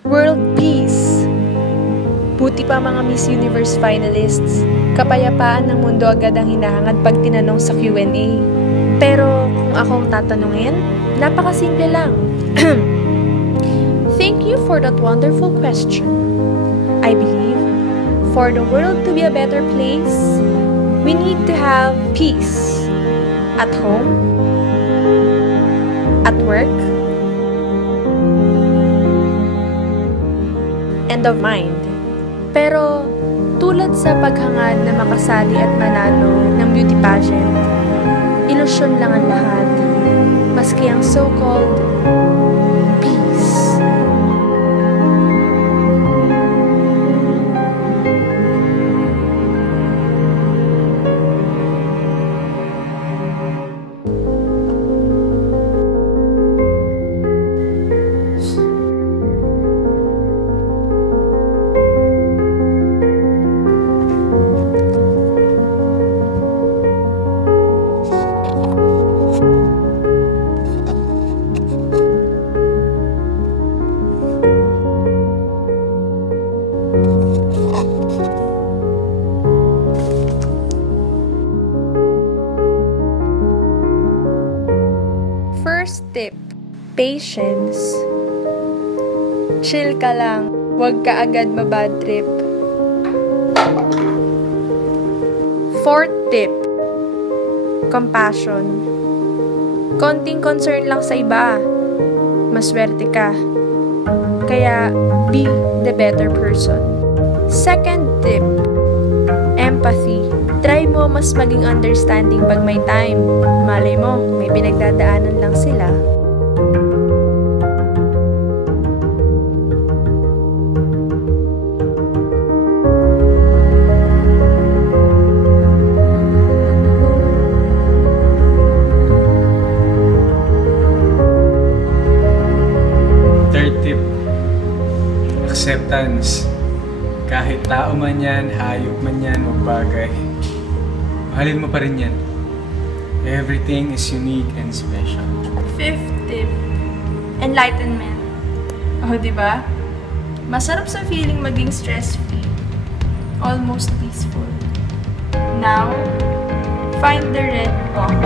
World peace. Buti pa mga Miss Universe finalists, kapayapaan ng mundo agad ang hinahangad pag tinanong sa Q&A. Pero kung akong tatanungin, napakasimple lang. Thank you for that wonderful question. I believe, for the world to be a better place, we need to have peace. At home, at work, and of mind. Pero tulad sa paghangad na makasali at manalo ng beauty pageant, ilusyon lang ang lahat, maski ang so-called peace. First tip, patience. Chill ka lang, huwag ka agad mabad trip. Fourth tip, compassion. Konting concern lang sa iba, maswerte ka. Kaya, be the better person. Second tip, empathy. Try mo mas maging understanding pag may time. Malay mo, may pinagdadaanan lang sila. Third tip, acceptance. Kahit tao man yan, hayop man yan, o bagay, mahalin mo pa rin yan. Everything is unique and special. Fifth tip, enlightenment. Oh, diba? Masarap sa feeling maging stress-free. Almost peaceful. Now, find the red box.